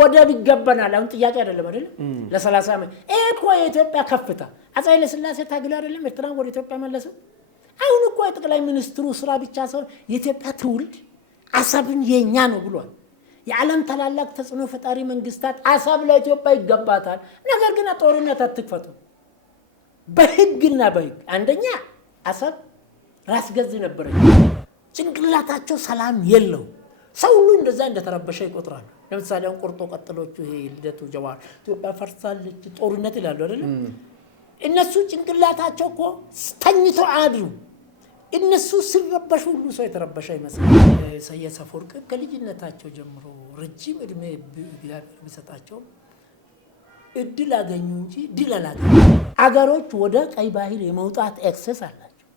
ወደብ ይገባናል አሁን ጥያቄ አይደለም አይደል ለ30 ዓመት እኮ የኢትዮጵያ ከፍታ አፄ ኃይለ ሥላሴ ታግለው አይደለም ኤርትራን ወደ ኢትዮጵያ መለሰው አሁን እኮ የጠቅላይ ሚኒስትሩ ስራ ብቻ ሳይሆን የኢትዮጵያ ትውልድ አሰብን የኛ ነው ብሏል የዓለም ታላላቅ ተጽዕኖ ፈጣሪ መንግስታት አሰብ ለኢትዮጵያ ይገባታል ነገር ግን ጦርነት አትክፈቱ በህግና በህግ አንደኛ አሰብ ራስ ገዝ ነበር ጭንቅላታቸው ሰላም የለው ሰው ሁሉ እንደዛ እንደተረበሸ ይቆጥራሉ ለምሳሌ አሁን ቆርጦ ቀጥሎቹ ይሄ ልደቱ ጀዋር ኢትዮጵያ ፈርሳለች ጦርነት ይላሉ አይደል እነሱ ጭንቅላታቸው እኮ ተኝቶ አድሩ እነሱ ሲረበሹ ሁሉ ሰው የተረበሸ ይመስላል ኢሳያስ አፈወርቂ ከልጅነታቸው ጀምሮ ረጅም እድሜ ቢሰጣቸው እድል አገኙ እንጂ ድል አላገኙ አገሮች ወደ ቀይ ባህር የመውጣት ኤክሰስ አላቸው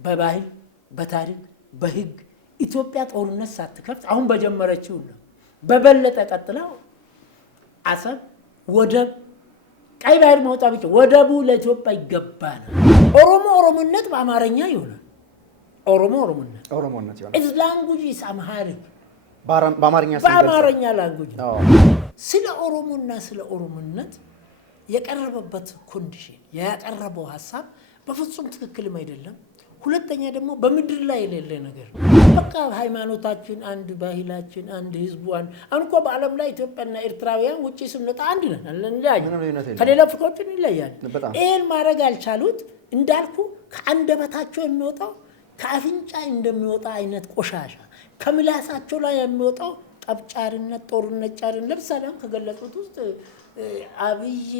በባህል በታሪክ በህግ ኢትዮጵያ ጦርነት ሳትከፍት አሁን በጀመረችው ነው በበለጠ ቀጥለው አሰብ ወደብ ቀይ ባህር መውጣት ብቻ ወደቡ ለኢትዮጵያ ይገባል ኦሮሞነት በአማርኛ ይሆናል ኦሮሞነት ይሆናል is language is Amharic በአማርኛ language ስለ ኦሮሞና ስለ ኦሮሞነት የቀረበበት ኮንዲሽን ያቀረበው ሐሳብ በፍጹም ትክክልም አይደለም ሁለተኛ ደግሞ በምድር ላይ የሌለ ነገር በቃ ሃይማኖታችን አንድ ባህላችን አንድ ህዝቡ አንድ አንኮ በአለም ላይ ኢትዮጵያና ኤርትራውያን ውጪ ስንወጣ አንድ ነን አለንላጅ ከሌላ ፍቆች እንለያለን ይሄን ማድረግ አልቻሉት እንዳልኩ ከአንደበታቸው የሚወጣው ከአፍንጫ እንደሚወጣ አይነት ቆሻሻ ከምላሳቸው ላይ የሚወጣው ጠብጫርነት ጦርነት ጫርን ለምሳሌ ከገለጹት ውስጥ አብይ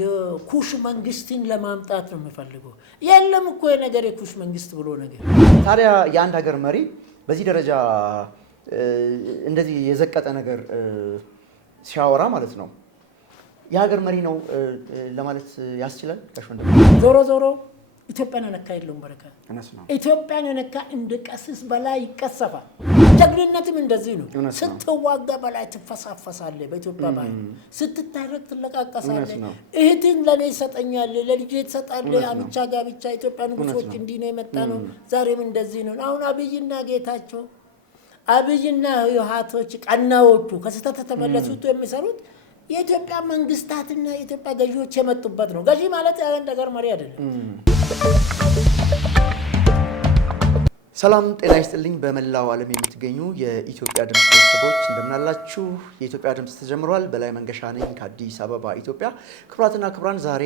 የኩሽ መንግስትን ለማምጣት ነው የሚፈልገው የለም እኮ የነገር የኩሽ መንግስት ብሎ ነገር ታዲያ የአንድ ሀገር መሪ በዚህ ደረጃ እንደዚህ የዘቀጠ ነገር ሲያወራ ማለት ነው የሀገር መሪ ነው ለማለት ያስችላል ዞሮ ኢትዮጵያን ነካ የለውም በረካ ኢትዮጵያን ነካ እንደ ቀስስ በላይ ይቀሰፋል ጀግንነትም እንደዚህ ነው ስትዋጋ በላይ ትፈሳፈሳለህ በኢትዮጵያ ባህል ስትታረቅ ትለቃቀሳለህ እህትን ለኔ ይሰጠኛል ለልጄ ትሰጣለህ አምቻ ጋብቻ ኢትዮጵያ ንጉሶች እንዲህ ነው የመጣ ነው ዛሬም እንደዚህ ነው አሁን አብይና ጌታቸው አብይና ህወሓቶች ቀናዎቹ ከስተት ተመለሱት የሚሰሩት የኢትዮጵያ መንግስታትና የኢትዮጵያ ገዢዎች የመጡበት ነው ገዢ ማለት ያን ነገር መሪ አይደለም ሰላም ጤና ይስጥልኝ በመላው ዓለም የምትገኙ የኢትዮጵያ ድምጽ ቤተሰቦች እንደምን አላችሁ የኢትዮጵያ ድምጽ ተጀምሯል በላይ መንገሻ ነኝ ከአዲስ አበባ ኢትዮጵያ ክብራትና ክብራን ዛሬ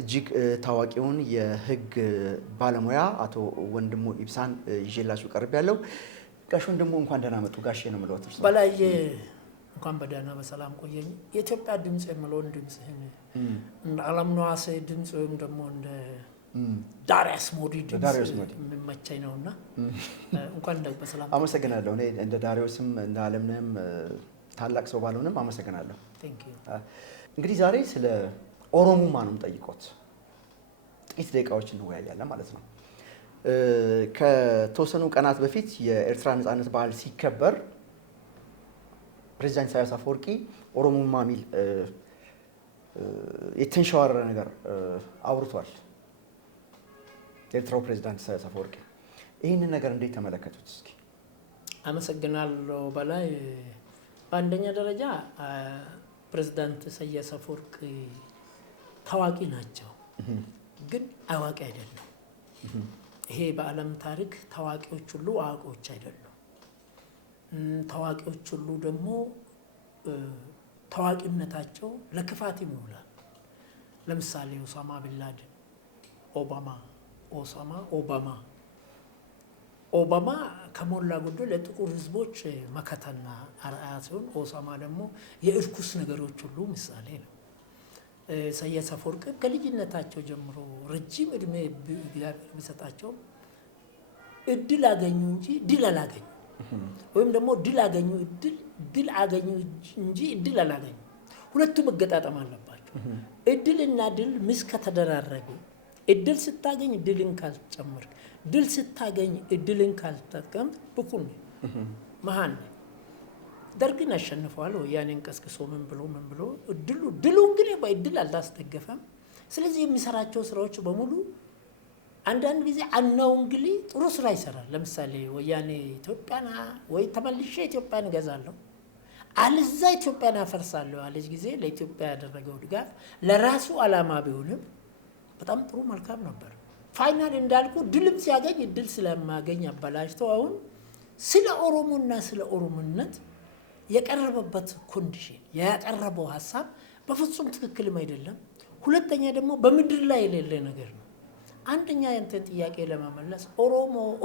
እጅግ ታዋቂውን የህግ ባለሙያ አቶ ወንድሙ ኢብሳን ይዤላችሁ ቀርቤያለሁ ጋሽ ወንድሙ እንኳን ደህና መጡ ጋሼ ነው የምለው በላይ እንኳን በደህና በሰላም ቆየኝ የኢትዮጵያ ድምጽ የምለውን ድምጽህን እንደ አለምነዋሴ ድምጽ ወይም ደግሞ እንደ ዳሪያስ ሞዲ ድምጽ መመቸኝ ነውና እንኳን በሰላም አመሰግናለሁ እኔ እንደ ዳሪዮስም እንደ አለምነህም ታላቅ ሰው ባልሆንም አመሰግናለሁ ቴንክ ዩ እንግዲህ ዛሬ ስለ ኦሮሞማ ነው የምጠይቆት ጥቂት ደቂቃዎች እንወያያለን ማለት ነው ከተወሰኑ ቀናት በፊት የኤርትራ ነጻነት በዓል ሲከበር ፕሬዝዳንት ኢሳያስ አፈወርቂ ኦሮሞማ ሚል የተንሸዋረረ ነገር አውርቷል የኤርትራው ፕሬዝዳንት ኢሳያስ አፈወርቂ ይህንን ነገር እንዴት ተመለከቱት እስኪ አመሰግናለሁ በላይ በአንደኛ ደረጃ ፕሬዝዳንት ኢሳያስ አፈወርቂ ታዋቂ ናቸው ግን አዋቂ አይደለም ይሄ በአለም ታሪክ ታዋቂዎች ሁሉ አዋቂዎች አይደሉም ታዋቂዎች ሁሉ ደግሞ ታዋቂነታቸው ለክፋት ይውላል ለምሳሌ ኦሳማ ቢንላደን ኦባማ ከሞላ ጎደል ለጥቁር ህዝቦች መከታና አርአያ ሲሆን ኦሳማ ደግሞ የእርኩስ ነገሮች ሁሉ ምሳሌ ነው ኢሳያስ አፈወርቂ ከልጅነታቸው ጀምሮ ረጅም እድሜ ቢሰጣቸው እድል አገኙ እንጂ ድል አላገኙ ወይም ደግሞ ድል አገኙ እንጂ ድል አላገኙ ሁለቱ መገጣጠም አለባቸው እድልና ድል ከተደራረጉ እድል ስታገኝ ድልን ካልጨመር ድል ስታገኝ እድልን ካልተጠቀም ብኩን መሃን ደርግን አሸንፈዋል ወያኔን ቀስቅሶ ምን ብሎ ድሉ እንግዲህ በእድል አልታስደገፈም ስለዚህ የሚሰራቸው ስራዎች በሙሉ አንዳንድ ጊዜ አናው እንግዲህ ጥሩ ስራ ይሰራል ለምሳሌ ወያኔ ኢትዮጵያና ወይ ተመልሼ ኢትዮጵያን ገዛለሁ አለዛ ኢትዮጵያን አፈርሳለሁ አለች ጊዜ ለኢትዮጵያ ያደረገው ድጋፍ ለራሱ ዓላማ ቢሆንም በጣም ጥሩ መልካም ነበር። ፋይናል እንዳልኩ ድልም ሲያገኝ ድል ስለማገኝ አበላሽቶ አሁን ስለ ኦሮሞና ስለ ኦሮሞነት የቀረበበት ኮንዲሽን ያቀረበው ሐሳብ በፍጹም ትክክልም አይደለም። ሁለተኛ ደግሞ በምድር ላይ የሌለ ነገር ነው። አንደኛ ያንተን ጥያቄ ለመመለስ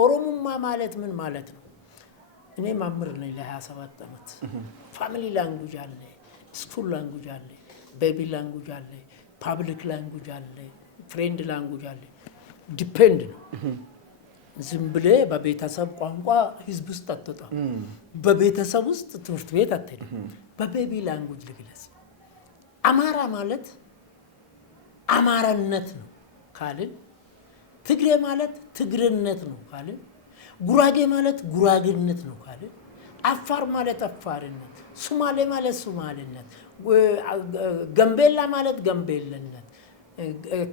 ኦሮሞማ ማለት ምን ማለት ነው? እኔ ማምር ነኝ ለ27 ዓመት። ፋሚሊ ላንጉጅ አለ፣ ስኩል ላንጉጅ አለ፣ ቤቢ ላንጉጅ አለ፣ ፓብሊክ ላንጉጅ አለ፣ ፍሬንድ ላንጉጅ አለ። ዲፔንድ ነው። ዝም ብለህ በቤተሰብ ቋንቋ ህዝብ ውስጥ አትወጣም። በቤተሰብ ውስጥ ትምህርት ቤት አትሄድም። በቤቢ ላንጉጅ ልግለጽ። አማራ ማለት አማራነት ነው ካልን፣ ትግሬ ማለት ትግርነት ነው ካልን፣ ጉራጌ ማለት ጉራግነት ነው ካልን፣ አፋር ማለት አፋርነት፣ ሶማሌ ማለት ሶማሌነት፣ ገምቤላ ማለት ገምቤልነት፣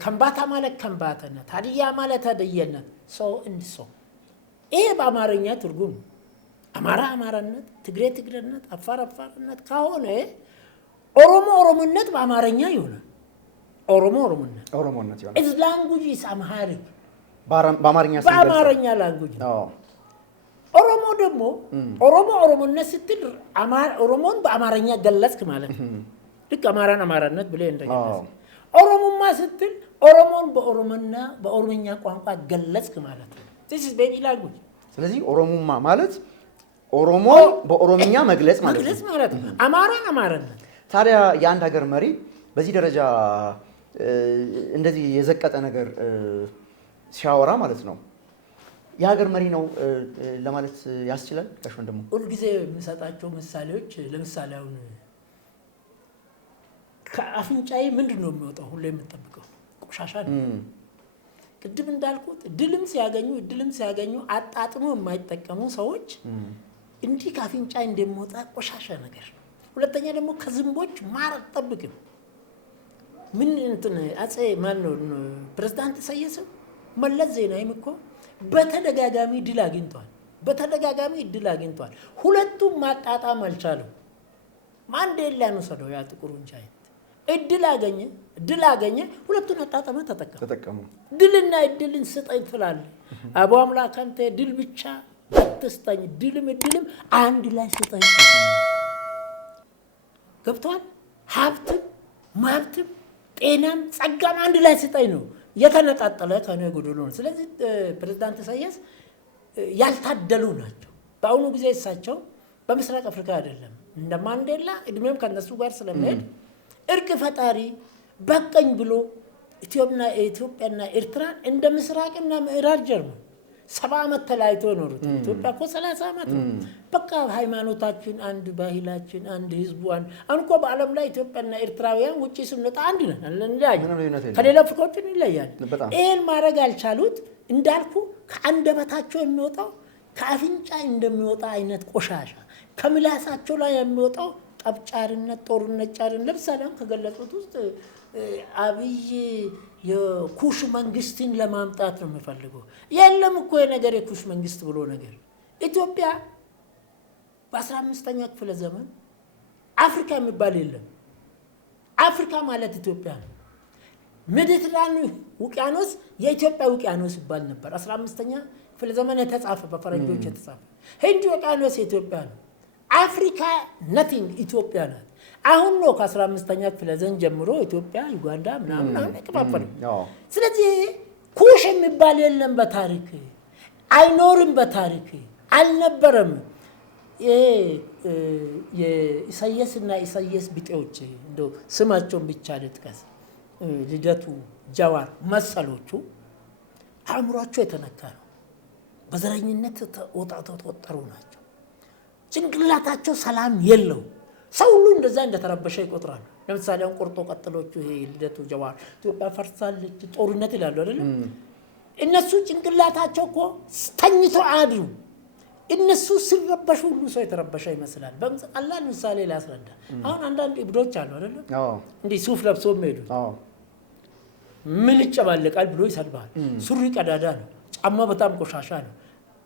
ከምባታ ማለት ከምባታነት፣ ሀዲያ ማለት ሀዲያነት፣ ሰው እንዲህ ሰው። ይሄ በአማርኛ ትርጉም አማራ አማራነት፣ ትግሬ ትግሬነት፣ አፋር አፋርነት ከሆነ ኦሮሞ ኦሮሞነት በአማርኛ ይሆናል። ኦሮሞ ኦሮሞነት ይሆናል። ኢዝ ላንጉጅ ኢዝ አምሃሪክ በአማርኛ ላንጉጅ ነው። ኦሮሞ ደግሞ ኦሮሞነት ስትል ኦሮሞን በአማርኛ ገለጽክ ማለት ነው። ልክ አማራን አማራነት ብለህ እንደገለጽ ኦሮሞማ ስትል ኦሮሞን በኦሮምኛ ቋንቋ ገለጽክ ማለት ነው። this is baby language። ስለዚህ ኦሮሞማ ማለት ኦሮሞን በኦሮምኛ መግለጽ ማለት ነው። አማራን አማራነት። ታዲያ የአንድ ሀገር መሪ በዚህ ደረጃ እንደዚህ የዘቀጠ ነገር ሲያወራ ማለት ነው የሀገር መሪ ነው ለማለት ያስችላል? ጋሽ ወንድሙ ሁልጊዜ የምሰጣቸው ምሳሌዎች ለምሳሌ አሁን ከአፍንጫዬ ምንድን ነው የሚወጣው? ሁሌ የምጠብቀው ቆሻሻ ነው። ቅድም እንዳልኩት ድልም ሲያገኙ አጣጥሞ የማይጠቀሙ ሰዎች እንዲህ ከአፍንጫ እንደሚወጣ ቆሻሻ ነገር ነው። ሁለተኛ ደግሞ ከዝንቦች ማር አትጠብቅም። ምን እንትን አጼ ማን ነው ፕሬዝዳንት ኢሳያስም መለስ ዜናዊም እኮ በተደጋጋሚ ድል አግኝቷል። ሁለቱም ማጣጣም አልቻለም። ማንዴላ ነው ሰደው ያ ጥቁሩን ቻይት ድል አገኘ፣ ሁለቱን አጣጣመ ተጠቀሙ። ድልና እድልን ስጠኝ ትላለህ። አቡ አምላክ አንተ ድል ብቻ አትስጠኝ፣ ድልም አንድ ላይ ስጠኝ። ገብቷል? ሀብትም ጤናም ጸጋም አንድ ላይ ስጠኝ ነው። የተነጣጠለ ከነ ጎዶሎ ነው። ስለዚህ ፕሬዝዳንት ኢሳያስ ያልታደሉ ናቸው። በአሁኑ ጊዜ እሳቸው በምስራቅ አፍሪካ አይደለም እንደ ማንዴላ እድሜም ከነሱ ጋር ስለሚሄድ እርቅ ፈጣሪ በቀኝ ብሎ ኢትዮጵያና ኤርትራ እንደ ምስራቅና ምዕራብ ጀርመን 70 ዓመት ተለያይቶ ኖሩት። ኢትዮጵያ እኮ 30 ዓመት ነው። በቃ ሃይማኖታችን አንድ፣ ባህላችን አንድ፣ ህዝቡ አንድ። አሁን እኮ በዓለም ላይ ኢትዮጵያና ኤርትራውያን ውጪ ስንወጣ አንድ ነን አለንላኝ። ከሌላ አፍሪካዎች ይለያል። ይሄን ማድረግ አልቻሉት። እንዳልኩ ከአንደበታቸው የሚወጣው ከአፍንጫ እንደሚወጣ አይነት ቆሻሻ፣ ከምላሳቸው ላይ የሚወጣው ጠብጫርነት፣ ጦርነት ጫርን። ለምሳሌ ከገለጹት ውስጥ አብይ የኩሽ መንግስትን ለማምጣት ነው የሚፈልገው። የለም እኮ የነገር የኩሽ መንግስት ብሎ ነገር። ኢትዮጵያ በ15ኛ ክፍለ ዘመን አፍሪካ የሚባል የለም። አፍሪካ ማለት ኢትዮጵያ ነው። ሜዲትራኒያን ውቅያኖስ የኢትዮጵያ ውቅያኖስ ይባል ነበር። 15ኛ ክፍለ ዘመን የተጻፈ በፈረንጆች የተጻፈ። ህንድ ውቅያኖስ የኢትዮጵያ ነው። አፍሪካ ነቲንግ ኢትዮጵያ ናት። አሁን ነው ከ15ኛ ክፍለ ዘመን ጀምሮ ኢትዮጵያ ዩጋንዳ ምናምን ተከፋፈሉ። ስለዚህ ኩሽ የሚባል የለም በታሪክ አይኖርም፣ በታሪክ አልነበረም። የኢሳያስና ኢሳያስ ቢጤዎች እንደው ስማቸውን ብቻ ልጥቀስ፣ ልደቱ፣ ጀዋር መሰሎቹ አእምሯቸው የተነካ ነው። በዘረኝነት ተወጠሩ ናቸው። ጭንቅላታቸው ሰላም የለው። ሰው ሁሉ እንደዛ እንደተረበሸ ይቆጥራሉ። ለምሳሌ አሁን ቆርጦ ቀጥሎቹ ይሄ ልደቱ፣ ጀዋር ኢትዮጵያ ፈርሳለች ጦርነት ይላሉ አይደል? እነሱ ጭንቅላታቸው እኮ ተኝቶ አድሩ። እነሱ ሲረበሹ ሁሉ ሰው የተረበሸ ይመስላል። በቀላል ምሳሌ ላስረዳ። አሁን አንዳንድ እብዶች አሉ አይደል? እንዲህ ሱፍ ለብሶ የሚሄዱ ምን ይጨባለቃል ብሎ ይሰድባል። ሱሪ ቀዳዳ ነው፣ ጫማ በጣም ቆሻሻ ነው።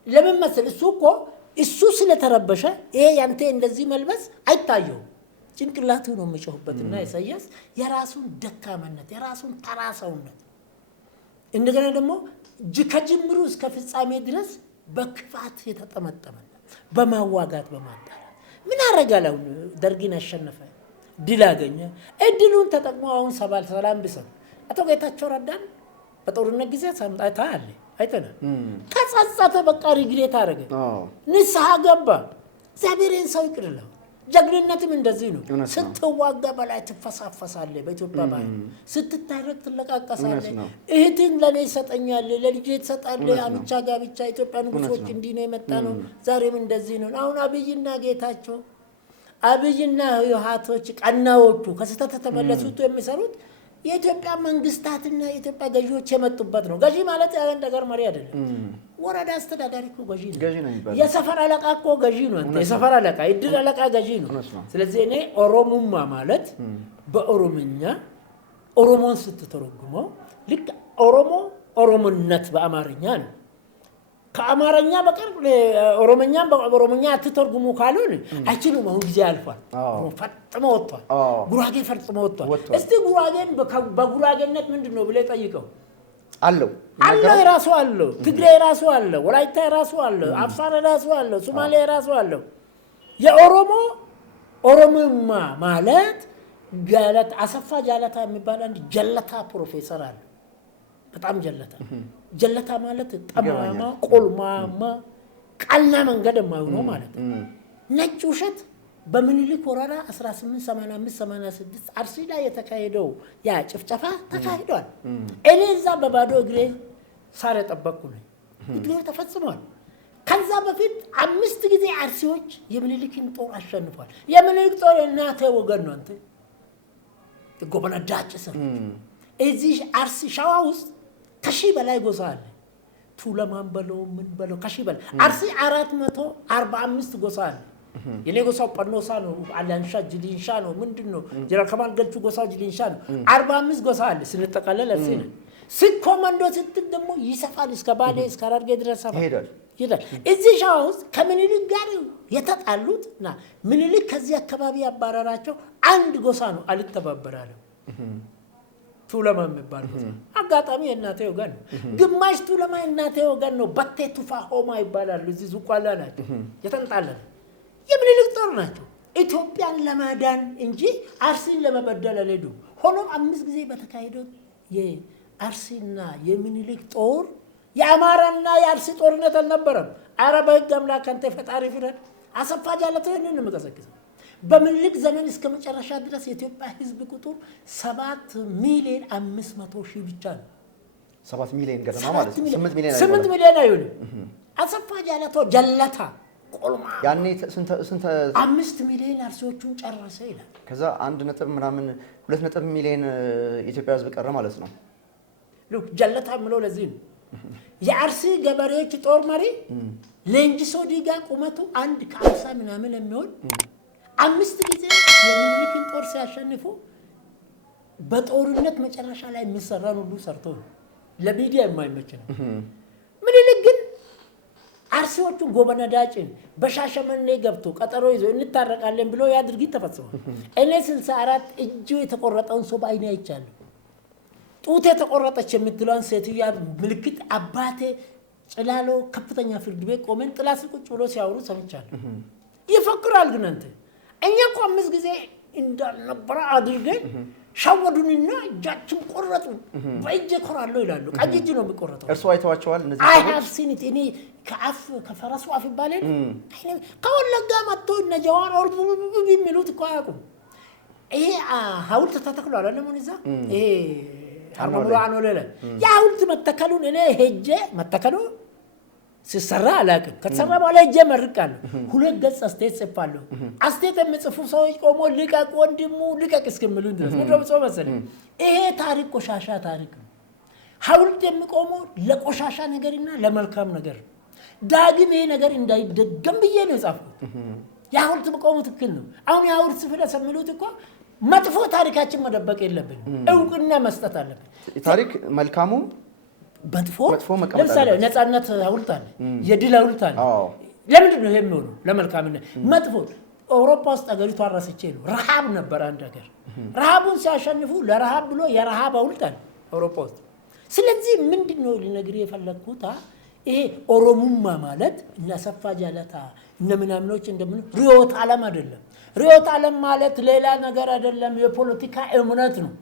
ለምን መሰል? እሱ እኮ እሱ ስለተረበሸ ይሄ ያንተ እንደዚህ መልበስ አይታየው ጭንቅላቱ ነው የሚጮህበትና ኢሳያስ የራሱን ደካማነት የራሱን ተራሳውነት እንደገና ደግሞ ከጅምሩ እስከ ፍጻሜ ድረስ በክፋት የተጠመጠመ በማዋጋት በማጣራት ምን አረጋለው ደርግን አሸነፈ ድል አገኘ እድሉን ተጠቅሞ አሁን ሰላም ቢሰጥ አቶ ጌታቸው ረዳን በጦርነት ጊዜ ሰምጣታ አለ አይተና ከጸጸተ በቃ ሪግሬት አረገ ንስሐ ገባ እግዚአብሔርን ሰው ይቅርለው ጀግንነትም እንደዚህ ነው ስትዋጋ በላይ ትፈሳፈሳለ በኢትዮጵያ ባይ ስትታረቅ ትለቃቀሳለ እህትን ለኔ ይሰጠኛል ለልጄ ይሰጣል አምቻ ጋብቻ ኢትዮጵያ ንጉሶች እንዲህ ነው የመጣ ነው ዛሬም እንደዚህ ነው አሁን አብይና ጌታቸው አብይና ህወሓቶች ቀናዎቹ ከስተተ ተመለሱት የሚሰሩት የኢትዮጵያ መንግስታትና የኢትዮጵያ ገዢዎች የመጡበት ነው ገዢ ማለት ያን ነገር መሪ አይደለም ወረዳ አስተዳዳሪ እኮ ገዢ ነው የሰፈር አለቃ እኮ ገዢ ነው አንተ የሰፈር አለቃ ይድር አለቃ ገዢ ነው ስለዚህ እኔ ኦሮሞማ ማለት በኦሮምኛ ኦሮሞን ስትተረጉመው ልክ ኦሮሞነት በአማርኛ ነው ከአማርኛ በቀር ኦሮሞኛም በኦሮሞኛ አትተርጉሙ ካሉን አይችሉም አሁን ጊዜ አልፏል ፈጥሞ ወጥቷል ጉራጌ ፈጥሞ ወጥቷል እስቲ ጉራጌን በጉራጌነት ምንድነው ብለ ጠይቀው አለው ራሱ አለው ትግሬ ራሱ አለው ወላይታ ራሱ አለው አፋር ራሱ አለው ሶማሌ ራሱ አለው ኦሮሞማ ማለት አሰፋ ጃለታ የሚባል አንድ ጀለታ ፕሮፌሰር አለ በጣም ጀለታ ማለት ጠማማ ቆልማማ ቀና መንገድ የማይሆነው ማለት ነጭ ውሸት በምኒልክ ወረራ 1885-86 አርሲ ላይ የተካሄደው ያ ጭፍጨፋ ተካሂዷል እኔ እዛ በባዶ እግሬ ሳር የጠበቅኩ ነኝ እግሬ ተፈጽሟል ከዛ በፊት 5 ጊዜ አርሲዎች የምኒልክን ጦር አሸንፏል የምኒልክ ጦር እናቴ ወገን ነው አንተ ጎበና ዳጭ ሰር እዚህ አርሲ ሻዋ ውስጥ ከሺ በላይ ጎሳ አለ ቱለማን በለው ምን በለው ከሺ በላይ አርሲ 445 ጎሳ አለ የኔ ጎሳው ጳኖሳ ነው አላንሻ ጅሊንሻ ነው ምንድነው ጀራከማን ገልቹ ጎሳ ጅሊንሻ ነው 45 ጎሳ አለ ስንጠቀለል አርሲ ነው ሲኮማንዶ ስትል ደግሞ ይሰፋል እስከ ባሌ እስከ አራርጌ ድረስ ይሄዳል እዚህ ሻዋ ውስጥ ከምኒልክ ጋር የተጣሉትና ምኒልክ ከዚህ አካባቢ ያባረራቸው አንድ ጎሳ ነው አልተባበራለም ቱለማ የሚባል አጋጣሚ እናቴ ወገን ግማሽ ቱለማ እናቴ ወገን ነው በቴ ቱፋ ሆማ ይባላል እዚህ ዙቋላ ናቸው የተንጣለለ የምኒልክ ጦር ናቸው ኢትዮጵያን ለማዳን እንጂ አርሲን ለመበደል አልሄዱም ሆኖም 5 ጊዜ በተካሄደው የአርሲና የምኒልክ ጦር የአማራና የአርሲ ጦርነት አልነበረም አረባ ህግ አንተ ፈጣሪ ፍረድ አሰፋ ጃለታን ነው መቀሰቀሰው በምኒልክ ዘመን እስከ መጨረሻ ድረስ የኢትዮጵያ ህዝብ ቁጥር 7,500,000 ብቻ ነው 7 ሚሊዮን ገደማ ማለት 8 ሚሊዮን አይሆንም አሰፋ ጀለታ ቆልማ ያኔ ስንት 5 ሚሊዮን አርሲዎቹን ጨረሰ ይላል ከዛ 2 ሚሊዮን የኢትዮጵያ ህዝብ ቀረ ማለት ነው ሉክ ጀለታ ምለው ለዚህ ነው የአርሲ ገበሬዎች ጦር መሪ ሌንጂሶ ዲጋ ቁመቱ 1 ከ50 ምናምን የሚሆን 5 ጊዜ የምኒልክን ጦር ሲያሸንፉ በጦርነት መጨረሻ ላይ የሚሰራው ሁሉ ሰርቶ ለሚዲያ የማይመች ነው ምኒልክ ግን አርሲዎቹን ጎበነዳጭን በሻሸመኔ ገብቶ ቀጠሮ ይዞ እንታረቃለን ብሎ ያድርጊ ተፈጽሟል እኔ 64 እጁ የተቆረጠውን ሰው ባይኔ አይቻለሁ ጡት የተቆረጠች የምትለዋን ሴትያ ምልክት አባቴ ጭላሎ ከፍተኛ ፍርድ ቤት ቆመን ጥላስ ቁጭ ብሎ ሲያወሩ ሰምቻለሁ ይፈክራል ግን አንተ እኛ እኮ 5 ጊዜ እንዳልነበረ አድርገን ሻወዱንና እጃችን ቆረጡ በእጅ ቆራለው ይላሉ ቀኝ እጅ ነው የሚቆረጠው እርሱ አይተዋቸዋል እነዚህ አይ ሃቭ ሲን ኢት እኔ ከፈረሱ አፍ ይባላል ከወለጋ መጥቶ እነ ጀዋር ኦር ቢሚሉት እኮ አያውቁም ይሄ ሐውልት ተተክሏል አይደለም እዛ ይሄ አርማሙላ አኖለለ ያውልት መተከሉን እኔ ሄጄ መተከሉ ሲሰራ አላውቅም ከተሰራ በኋላ ሄጄ መርቃለሁ 2 ገጽ አስተያየት ጽፋለሁ አስተያየት የሚጽፉ ሰዎች ቆሞ ልቀቅ ወንድሙ ልቀቅ እስከሚሉን ድረስ ወደው ሰው መሰለኝ ይሄ ታሪክ ቆሻሻ ታሪክ ነው ሐውልት የሚቆመው ለቆሻሻ ነገርና ለመልካም ነገር ዳግም ይሄ ነገር እንዳይደገም ብዬ ነው የጻፍኩት ያውልት በቆሙ ትክክል ነው አሁን ያውልት ስፍለ ሰምሉት እኮ መጥፎ ታሪካችን መደበቅ የለብንም እውቅና መስጠት አለብን ታሪክ መልካሙ መጥፎ ለምሳሌ ነፃነት ሐውልት አለ የድል ሐውልት አለ ለምንድን ነው የሚሆነው? ለመልካምነት መጥፎ አውሮፓ ውስጥ አገሪቷ አራስቼ ነው። ረሃብ ነበር አንድ ሀገር። ረሃቡን ሲያሸንፉ ለረሃብ ብሎ የረሃብ አውልጣል አውሮፓ ውስጥ። ስለዚህ ምንድን ነው ልነግርህ የፈለግኩት ይሄ ኦሮሙማ ማለት እነ አሰፋ ጃለታ እነ ምናምኖች እንደምን ርዕዮተ ዓለም አይደለም። ርዕዮተ ዓለም ማለት ሌላ ነገር አይደለም፣ የፖለቲካ እምነት ነው።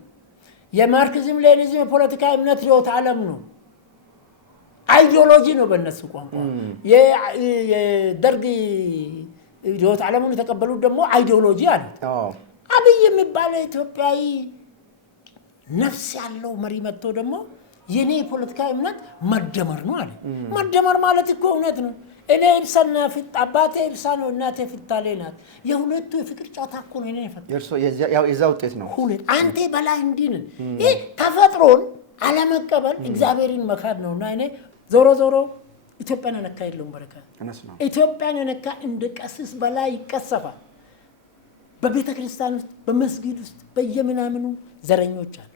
የማርክሲዝም ሌኒዝም የፖለቲካ እምነት ርዕዮተ ዓለም ነው። አይዲዮሎጂ ነው በእነሱ ቋንቋ። የደርግ ርዕዮተ ዓለሙን የተቀበሉት ደግሞ አይዲዮሎጂ አለ። አብይ የሚባለው ኢትዮጵያዊ ነፍስ ያለው መሪ መጥቶ ደግሞ የኔ የፖለቲካ እምነት መደመር ነው አለ። መደመር ማለት እኮ እውነት ነው። እኔ ኢብሳና አባቴ ኢብሳ ነው፣ እናቴ ፊታሌ ናት። የሁለቱ የፍቅር ጨዋታ እኮ ነው። እኔ የዛ ውጤት ነው። አንተ በላይ እንዲንን ይህ ተፈጥሮን አለመቀበል እግዚአብሔርን መካድ ነውና እኔ ዞሮ ዞሮ ኢትዮጵያን ነካ የለውም በረካ። ኢትዮጵያን ነካ እንደ ቀስስ በላይ ይቀሰፋል። በቤተ ክርስቲያን ውስጥ በመስጊድ ውስጥ በየምናምኑ ዘረኞች አሉ።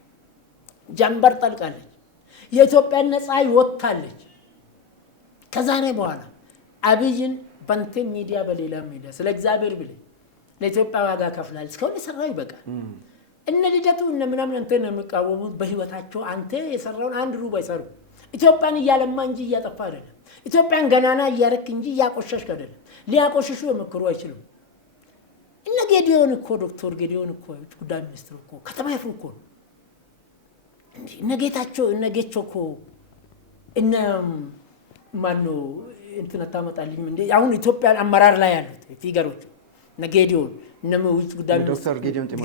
ጀንበር ጠልቃለች። የኢትዮጵያን ነፃ ይወጣለች። ከዛኔ በኋላ አብይን በንተ ሚዲያ በሌላ ሚዲያ ስለ እግዚአብሔር ብለ ለኢትዮጵያ ዋጋ ከፍላል እስካሁን የሰራው ይበቃል። እነ ልደቱ እነ ምናምን አንተ ነው የሚቃወሙት በህይወታቸው አንተ የሰራውን አንድ ሩብ አይሰሩ። ኢትዮጵያን እያለማ እንጂ እያጠፋ አይደለም። ኢትዮጵያን ገናና እያረክ እንጂ እያቆሸሽክ አይደለም። ሊያቆሽሹ የመከሩ አይችሉም። እነ ጌዲዮን እኮ ዶክተር ጌዲዮን እኮ ጉዳይ ሚኒስትር እኮ ከተማ ይፍሩ እኮ እነ ጌታቸው እነ ጌቾ እኮ እነ ማኑ እንትን አታመጣልኝ እንዴ? አሁን ኢትዮጵያን አመራር ላይ ያሉት ፊገሮች እነ ጌዲዮን እነ ውጭ ጉዳይ ሚኒስትር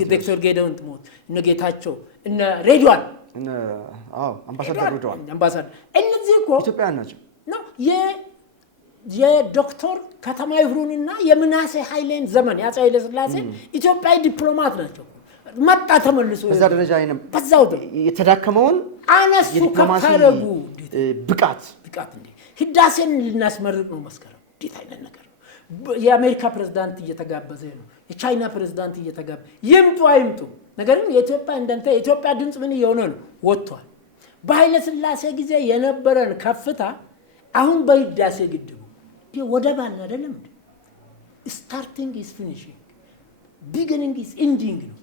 ዶክተር ጌዲዮን ጥሞት እነ ጌታቸው እነ ሬድዋን አምባሳደር ሬድዋን እነዚህ እኮ ኢትዮጵያውያን ናቸው ነው። የዶክተር ከተማ ይፍሩንና የምናሴ ኃይሌን ዘመን የአፄ ኃይለ ሥላሴ ኢትዮጵያዊ ዲፕሎማት ናቸው። መጣ ተመልሶ በዛ ደረጃ አይነም በዛው የተዳከመውን አነሱ ከታረጉ ብቃት እንዴ ህዳሴን ልናስመርቅ ነው መስከረም። እንዴት አይነት ነገር ነው? የአሜሪካ ፕሬዝዳንት እየተጋበዘ ነው። የቻይና ፕሬዝዳንት እየተጋበዘ ይምጡ አይምጡ ነገርም የኢትዮጵያ እንደንተ የኢትዮጵያ ድምጽ ምን እየሆነ ነው ወጥቷል። በኃይለ ሥላሴ ጊዜ የነበረን ከፍታ አሁን በህዳሴ ግድቡ ወደብ አለ አይደለም። ስታርቲንግ ኢዝ ፊኒሺንግ ቢጊኒንግ ኢዝ ኢንዲንግ ነው።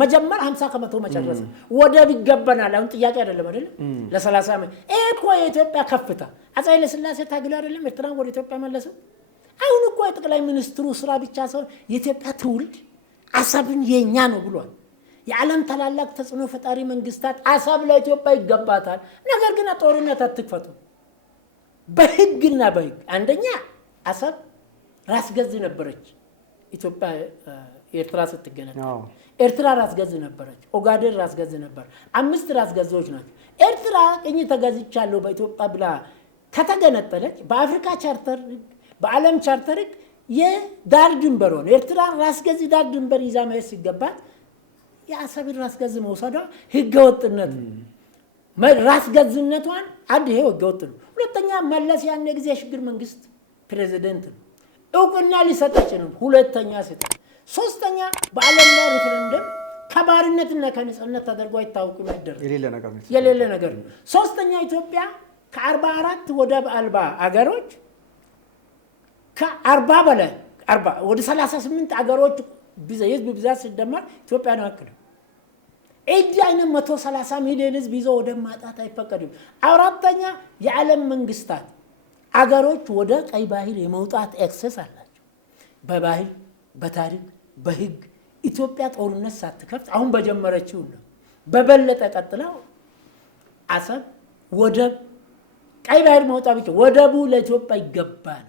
መጀመር 50 ከመቶ መጨረስ ወደብ ይገባናል። አሁን ጥያቄ አይደለም አይደለም። ለ30 ዓመት እኮ የኢትዮጵያ ከፍታ አፄ ኃይለ ሥላሴ ታግሎ አይደለም ኤርትራን ወደ ኢትዮጵያ መለሰ። አሁን እኮ የጠቅላይ ሚኒስትሩ ስራ ብቻ ሳይሆን የኢትዮጵያ ትውልድ አሰብን የኛ ነው ብሏል። የዓለም ታላላቅ ተጽዕኖ ፈጣሪ መንግስታት አሰብ ለኢትዮጵያ ይገባታል። ነገር ግን ጦርነት አትክፈቱ። በህግና በህግ አንደኛ አሰብ ራስ ገዝ ነበረች። ኢትዮጵያ ኤርትራ ስትገነጠል ኤርትራ ራስ ገዝ ነበረች። ኦጋዴን ራስ ገዝ ነበር። 5 ራስ ገዞች ናቸው። ኤርትራ ቅኝ ተገዝቻለሁ በኢትዮጵያ ብላ ከተገነጠለች በአፍሪካ ቻርተር በዓለም ቻርተር የዳር ድንበር ሆነ ኤርትራ ራስ ገዝ ዳር ድንበር ይዛ መሄድ ሲገባት የአሰብን ራስ ገዝ መውሰዷ ህገወጥነት ነው። ራስ ገዝነቷን አንድ ይሄ ህገወጥ ነው። ሁለተኛ መለስ ያን ጊዜ የሽግግር መንግስት ፕሬዝዳንት ነው። እውቅና ሊሰጠች ነው። ሁለተኛ ሲጠ ሶስተኛ በዓለም ላይ ሪፈረንደም ከባርነትና ከነጻነት ተደርጎ አይታወቅም ይደረግ የሌለ ነገር ነው። ሶስተኛ ኢትዮጵያ ከ44 ወደብ አልባ አገሮች ከ40 በላይ 40 ወደ 38 አገሮች የህዝብ ብዛት ሲደመር ኢትዮጵያ ነው ያክል እጅ አይነት 130 ሚሊዮን ህዝብ ይዞ ወደ ማጣት አይፈቀድም። አራተኛ የዓለም መንግስታት አገሮች ወደ ቀይ ባህር የመውጣት ኤክሰስ አላቸው። በባህር በታሪክ በህግ ኢትዮጵያ ጦርነት ሳትከፍት አሁን በጀመረችው ነው በበለጠ ቀጥለው አሰብ ወደብ ቀይ ባህር መውጣት ብቻ ወደቡ ለኢትዮጵያ ይገባል።